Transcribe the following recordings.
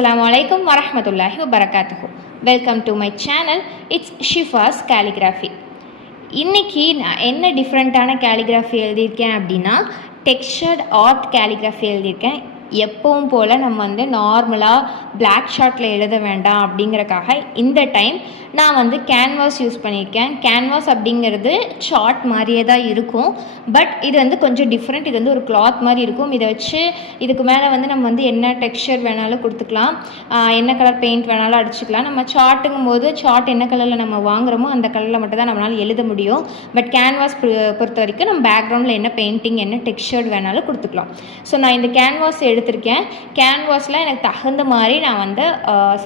Assalamualaikum warahmatullahi wabarakatuh. Welcome to my channel. It's Shifa's Calligraphy. இன்னைக்கு நான் என்ன டிஃப்ரெண்ட்டான கேலிகிராஃபி எழுதியிருக்கேன் அப்படின்னா டெக்ஸ்சர்ட் ஆர்ட் கேலிகிராஃபி எழுதியிருக்கேன். எப்பவும் போல் நம்ம நார்மலாக பிளாக் ஷார்ட்டில் எழுத வேண்டாம் அப்படிங்கிறக்காக இந்த டைம் நான் கேன்வாஸ் யூஸ் பண்ணியிருக்கேன். கேன்வாஸ் அப்படிங்கிறது சார்ட் மாதிரியே தான் இருக்கும், பட் இது கொஞ்சம் டிஃப்ரெண்ட். இது ஒரு கிளாத் மாதிரி இருக்கும். இதை வச்சு இதுக்கு மேலே நம்ம என்ன டெக்ஸ்சர் வேணாலும் கொடுத்துக்கலாம், என்ன கலர் பெயிண்ட் வேணாலும் அடிச்சுக்கலாம். நம்ம சார்ட்டுங்கும் போது சார்ட் என்ன கலரில் நம்ம வாங்குகிறோமோ அந்த கலரில் மட்டும் தான் நம்மளால் எழுத முடியும். பட் கேன்வாஸ் பொறுத்த வரைக்கும் நம்ம பேக்ரவுண்டில் என்ன பெயிண்டிங் என்ன டெக்ஸ்சர் வேணாலும் கொடுத்துக்கலாம். ஸோ நான் இந்த கேன்வாஸ் எடுத்திருக்கேன். கேன்வாஸில் எனக்கு தகுந்த மாதிரி நான்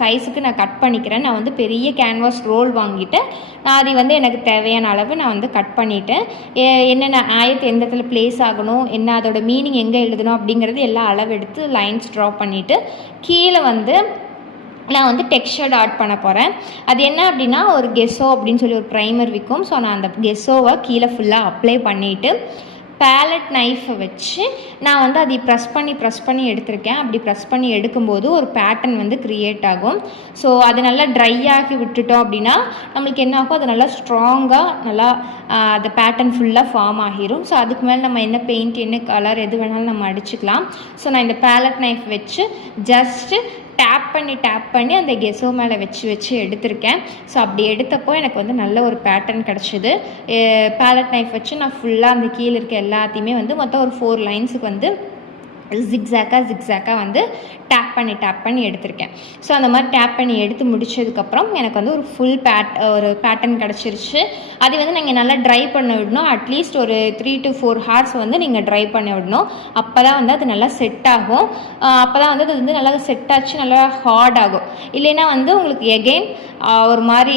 சைஸுக்கு நான் கட் பண்ணிக்கிறேன். நான் பெரிய கேன்வாஸ் ரோல் வாங்கிட்டு நான் அது எனக்கு தேவையான அளவு நான் கட் பண்ணிவிட்டேன். என்னென்ன ஆயத்து எந்த இடத்துல பிளேஸ் ஆகணும், என்ன அதோட மீனிங் எங்கே எழுதணும் அப்படிங்கிறது எல்லாம் அளவு எடுத்து லைன்ஸ் ட்ரா பண்ணிவிட்டு கீழே நான் டெக்ஸ்சர்ட் ஆட் பண்ண போகிறேன். அது என்ன அப்படின்னா ஒரு கெஸோ அப்படின்னு சொல்லி ஒரு ப்ரைமர் விற்கும். ஸோ நான் அந்த கெஸோவை கீழே ஃபுல்லாக அப்ளை பண்ணிவிட்டு பேலட் நைஃபை வச்சு நான் அதை ப்ரெஸ் பண்ணி எடுத்திருக்கேன். அப்படி ப்ரெஸ் பண்ணி எடுக்கும்போது ஒரு பேட்டர்ன் க்ரியேட் ஆகும். ஸோ அது நல்லா ட்ரை ஆகி விட்டுட்டோம் அப்படின்னா நம்மளுக்கு என்ன ஆகும், அது நல்லா ஸ்ட்ராங்காக நல்லா அந்த பேட்டர்ன் ஃபுல்லாக ஃபார்ம் ஆகிரும். ஸோ அதுக்கு மேலே நம்ம என்ன பெயிண்ட் என்ன கலர் எது வேணாலும் நம்ம அடிச்சுக்கலாம். ஸோ நான் இந்த பேலட் நைஃப் வச்சு ஜஸ்ட்டு டேப் பண்ணி அந்த கெஸோ மேலே வச்சு எடுத்திருக்கேன். ஸோ அப்படி எடுத்தப்போ எனக்கு நல்ல ஒரு பேட்டர்ன் கிடச்சிது. பேலட் நைஃப் வச்சு நான் ஃபுல்லாக அந்த கீழே இருக்க எல்லாத்தையுமே மொத்தம் ஒரு 4 லைன்ஸுக்கு ஜிக்ஸாக்காக டேப் பண்ணி எடுத்திருக்கேன். ஸோ அந்த மாதிரி டேப் பண்ணி எடுத்து முடிச்சதுக்கப்புறம் எனக்கு ஒரு ஃபுல் பேட்டர்ன் கிடச்சிருச்சு. அது நீங்கள் நல்லா ட்ரை பண்ண விடணும். அட்லீஸ்ட் ஒரு 3 to 4 ஹார்ஸ் நீங்கள் ட்ரை பண்ண விடணும். அப்போ தான் அது நல்லா செட் ஆகும். அப்போ தான் அது நல்லா செட் ஆச்சு, நல்லா ஹார்ட் ஆகும். இல்லைன்னா உங்களுக்கு எகெயின் ஒரு மாதிரி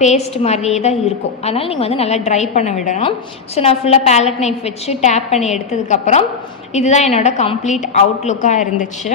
பேஸ்ட் மாதிரியே தான் இருக்கும். அதனால் நீங்கள் நல்லா ட்ரை பண்ண விடணும். ஸோ நான் ஃபுல்லாக பேலட் நைஃப் வச்சு டேப் பண்ணி எடுத்ததுக்கப்புறம் இதுதான் என்னோட கம்ப்ளீட் அவுட்லுக்காக இருந்துச்சு.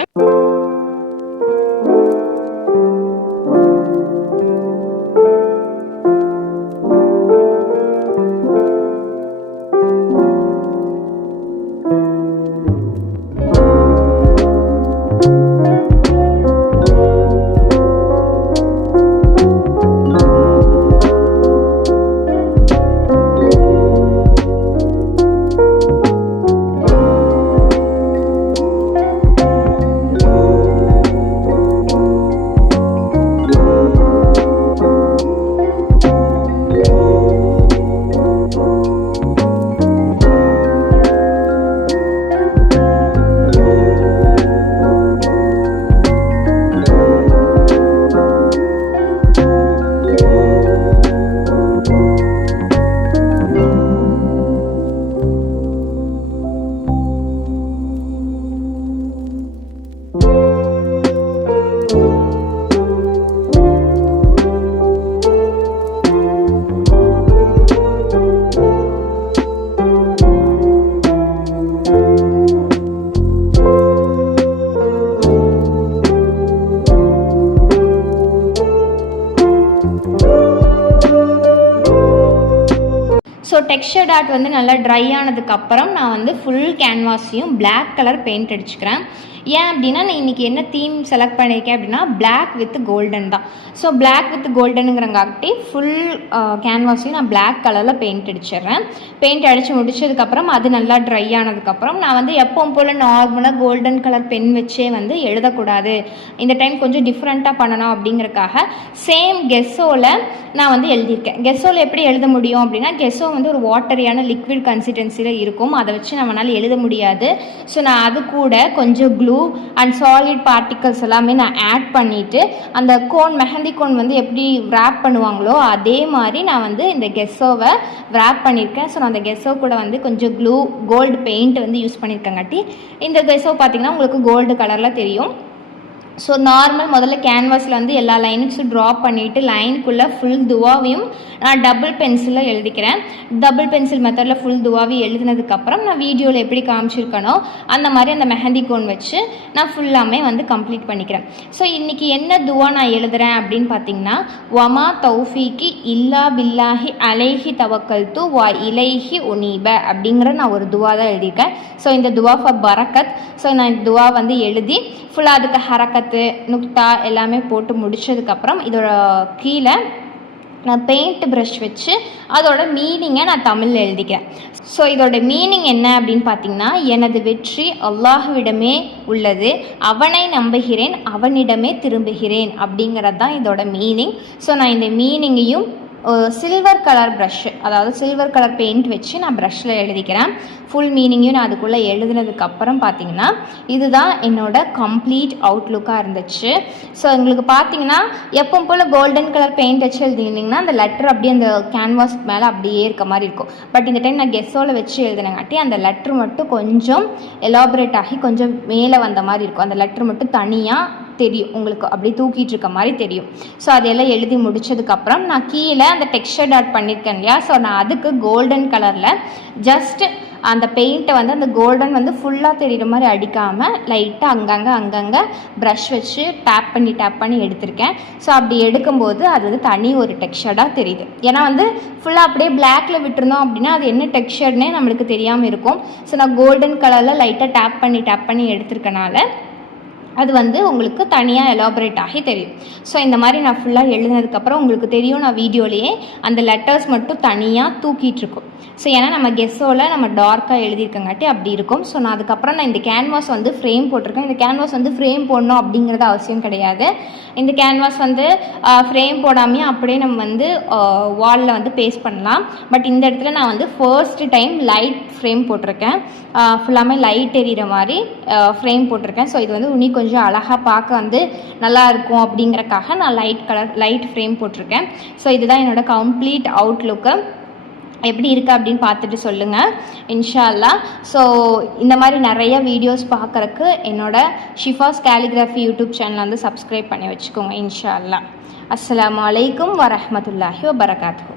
ஸோ டெக்ஸ்சர்ட் ஆர்ட் நல்லா ட்ரை ஆனதுக்கப்புறம் நான் ஃபுல் கேன்வாஸையும் பிளாக் கலர் பெயிண்ட் அடிச்சுக்கிறேன். ஏன் அப்படின்னா நான் இன்றைக்கி என்ன தீம் செலக்ட் பண்ணியிருக்கேன் அப்படின்னா பிளாக் வித் கோல்டன் தான். ஸோ பிளாக் வித் கோல்டனுங்கிறங்காட்டி ஃபுல் கேன்வாஸையும் நான் பிளாக் கலரில் பெயிண்ட் அடிச்சிடுறேன். பெயிண்ட் அடித்து முடிச்சதுக்கப்புறம் அது நல்லா ட்ரை ஆனதுக்கப்புறம் நான் எப்பவும் போல் நார்மலாக கோல்டன் கலர் பென் வச்சே எழுதக்கூடாது, இந்த டைம் கொஞ்சம் டிஃப்ரெண்ட்டாக பண்ணணும் அப்படிங்கிறக்காக சேம் கெஸோவில் நான் எழுதியிருக்கேன். கெஸோவில் எப்படி எழுத முடியும் அப்படின்னா கெஸோ ஒரு வாட்டரியான லிக்விட் கன்சிஸ்டன்சியில் இருக்கும். அதை வச்சு நம்மளால் எழுத முடியாது. ஸோ நான் அது கூட கொஞ்சம் க்ளூ அண்ட் சாலிட் பார்ட்டிகல்ஸ் எல்லாமே நான் ஆட் பண்ணிவிட்டு அந்த மெஹந்தி கோன் எப்படி ரேப் பண்ணுவாங்களோ அதே மாதிரி நான் இந்த கெஸோவை ரேப் பண்ணியிருக்கேன். ஸோ நான் அந்த கெஸோ கூட கொஞ்சம் க்ளூ கோல்டு பெயிண்ட் யூஸ் பண்ணியிருக்கங்காட்டி இந்த கெஸோ பார்த்திங்கன்னா உங்களுக்கு கோல்டு கலரில் தெரியும். ஸோ நார்மல் முதல்ல கேன்வாஸில் எல்லா லைனுக்கும் ட்ரா பண்ணிவிட்டு லைனுக்குள்ளே ஃபுல் துவாவையும் நான் டபுள் பென்சிலில் எழுதிக்கிறேன். டபுள் பென்சில் மெத்தடில் ஃபுல் துவாவையும் எழுதினதுக்கப்புறம் நான் வீடியோவில் எப்படி காமிச்சிருக்கனோ அந்த மாதிரி அந்த மெஹந்தி கோன் வச்சு நான் ஃபுல்லாமே கம்ப்ளீட் பண்ணிக்கிறேன். ஸோ இன்றைக்கி என்ன துவா நான் எழுதுகிறேன் அப்படின்னு பார்த்தீங்கன்னா வமா தௌஃபீக்கி இல்லா பில்லாஹி அலைஹி தவக்கல்து வா இலைஹி உனீப அப்படிங்கிற நான் ஒரு துவா தான் எழுதியிருக்கேன். ஸோ இந்த துவா ஃபார் பரக்கத். ஸோ நான் இந்த துவா எழுதி ஃபுல்லாக அதுக்கு ஹரக்கத் ஹத்து நுக்தா எல்லாமே போட்டு முடித்ததுக்கப்புறம் இதோட கீழே நான் பெயிண்ட் ப்ரஷ் வச்சு அதோட மீனிங்கை நான் தமிழில் எழுதிக்கிறேன். ஸோ இதோட மீனிங் என்ன அப்படின்னு பார்த்தீங்கன்னா, எனது வெற்றி அல்லாஹ்விடமே உள்ளது, அவனை நம்புகிறேன், அவனிடமே திரும்புகிறேன் அப்படிங்கிறது தான் இதோட மீனிங். ஸோ நான் இந்த மீனிங்கையும் சில்வர் கலர் ப்ரஷ்ஷு, அதாவது சில்வர் கலர் பெயிண்ட் வச்சு நான் ப்ரஷ்ஷில் எழுதிக்கிறேன். ஃபுல் மீனிங்கையும் நான் அதுக்குள்ளே எழுதுனதுக்கப்புறம் பார்த்திங்கன்னா இதுதான் என்னோடய கம்ப்ளீட் அவுட்லுக்காக இருந்துச்சு. ஸோ உங்களுக்கு பார்த்திங்கன்னா எப்பவும் போல் கோல்டன் கலர் பெயிண்ட் வச்சு எழுதினீங்கன்னா அந்த லெட்டர் அப்படியே அந்த கேன்வாஸ் மேலே அப்படியே இருக்க மாதிரி இருக்கும். பட் இந்த டைம் நான் கெஸ்ஸோவில் வச்சு எழுதினங்காட்டி அந்த லெட்ரு மட்டும் கொஞ்சம் எலாபரேட் ஆகி கொஞ்சம் மேலே வந்த மாதிரி இருக்கும். அந்த லெட்ரு மட்டும் தனியாக தெரியும், உங்களுக்கு அப்படி தூக்கிட்டு இருக்க மாதிரி தெரியும். ஸோ அதெல்லாம் எழுதி முடித்ததுக்கப்புறம் நான் கீழே அந்த டெக்ஸ்சர் டாட் பண்ணியிருக்கேன் இல்லையா, ஸோ நான் அதுக்கு கோல்டன் கலரில் ஜஸ்ட்டு அந்த பெயிண்ட்டை வந்து அந்த கோல்டன் வந்து ஃபுல்லாக தெரிகிற மாதிரி அடிக்காமல் லைட்டாக அங்கங்கே ப்ரஷ் வச்சு டேப் பண்ணி எடுத்திருக்கேன். ஸோ அப்படி எடுக்கும்போது அது வந்து தனி ஒரு டெக்ஸ்சர்டாக தெரியுது. ஏன்னா வந்து ஃபுல்லாக அப்படியே பிளாக்கில் விட்டுருந்தோம் அப்படின்னா அது என்ன டெக்ஸ்சர்னே நம்மளுக்கு தெரியாமல் இருக்கும். ஸோ நான் கோல்டன் கலரில் லைட்டாக டேப் பண்ணி எடுத்திருக்கனால அது வந்து உங்களுக்கு தனியாக எலாபரேட் ஆகி தெரியும். ஸோ இந்த மாதிரி நான் ஃபுல்லாக எழுதினதுக்கப்புறம் உங்களுக்கு தெரியும், நான் வீடியோலேயே அந்த லெட்டர்ஸ் மட்டும் தனியாக தூக்கிட்டுருக்கும். ஸோ ஏன்னா நம்ம கெஸ்ஸோவில் நம்ம டார்க்காக எழுதியிருக்கங்காட்டி அப்படி இருக்கும். ஸோ நான் அதுக்கப்புறம் நான் இந்த கேன்வாஸ் வந்து ஃப்ரேம் போட்டிருக்கேன். இந்த கேன்வாஸ் வந்து ஃப்ரேம் போடணும் அப்படிங்கிறது அவசியம் கிடையாது. இந்த கேன்வாஸ் வந்து ஃப்ரேம் போடாமையே அப்படியே நம்ம வந்து வாலில் வந்து பேஸ்ட் பண்ணலாம். பட் இந்த இடத்துல நான் வந்து ஃபர்ஸ்ட் டைம் லைட் ஃப்ரேம் போட்டிருக்கேன். ஃபுல்லாமே லைட் எரியிற மாதிரி ஃப்ரேம் போட்டிருக்கேன். ஸோ இது வந்து இன்னும் கொஞ்சம் அழகாக பார்க்க வந்து நல்லா இருக்கும் அப்படிங்கிறக்காக நான் லைட் ஃப்ரேம் போட்டிருக்கேன். ஸோ இதுதான் என்னோடய கம்ப்ளீட் அவுட்லுக்கு. எப்படி இருக்குது அப்படின்னு பார்த்துட்டு சொல்லுங்கள் இன்ஷா அல்லாஹ். ஸோ இந்த மாதிரி நிறைய வீடியோஸ் பார்க்குறக்கு என்னோடய ஷிஃபாஸ் கேலிகிராஃபி யூடியூப் சேனலை வந்து சப்ஸ்கிரைப் பண்ணி வச்சுக்கோங்க இன்ஷா அல்லாஹ். அஸ்ஸலாமு அலைக்கும் வரஹ்மத்துல்லாஹி வபரகாத்துஹு.